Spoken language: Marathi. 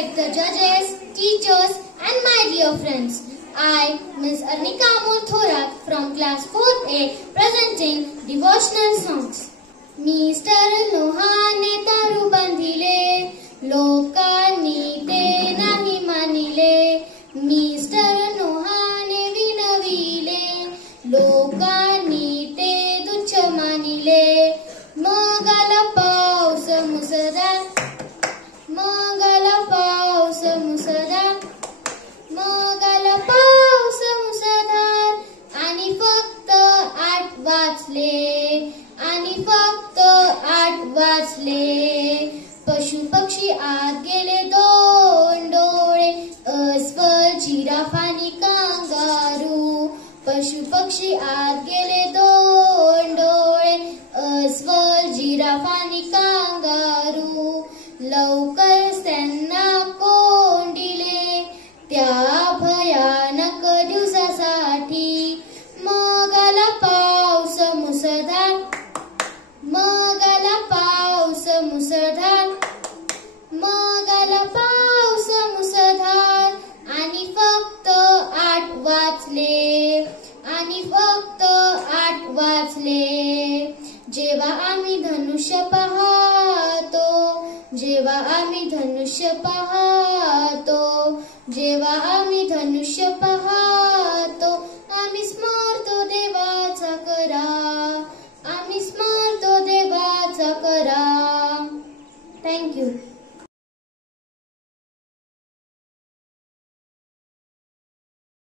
respected judges, teachers and my dear friends. I, Ms. Arnika Amol Thorat from class 4A presenting devotional songs. Mr. लोहाने तारू बांधिले, लोकांनी ते नाही मानिले. मिस्टर लोहाने विनविले, लोकांनी ते तुच्छ मानिले. मग आला पाऊस मुसळधार, मग आला पाऊस मुसळधार, मग आला पाऊस मुसळधार. आणि फक्त 8 वाजले, आणि फक्त 8 वाजले. पशु पक्षी आत गेले 2 डोळे, अस्वल जिराफ आणि कांगारू. पशु पक्षी आत गेले 2 डोळे, अस्वल जिराफ आणि कांगारू. लवकर त्यांना कोंडिले त्या भयानक दिवसासाठी. मग आला पाऊस मुसळधार, मग आला पाऊस मुसळधार, मग आला पाऊस मुसळधार. आणि फक्त 8 वाजले, आणि फक्त 8 वाजले. जेव्हा आम्ही धनुष्य पाहतो, जेव्हा आम्ही धनुष्य पाहतो,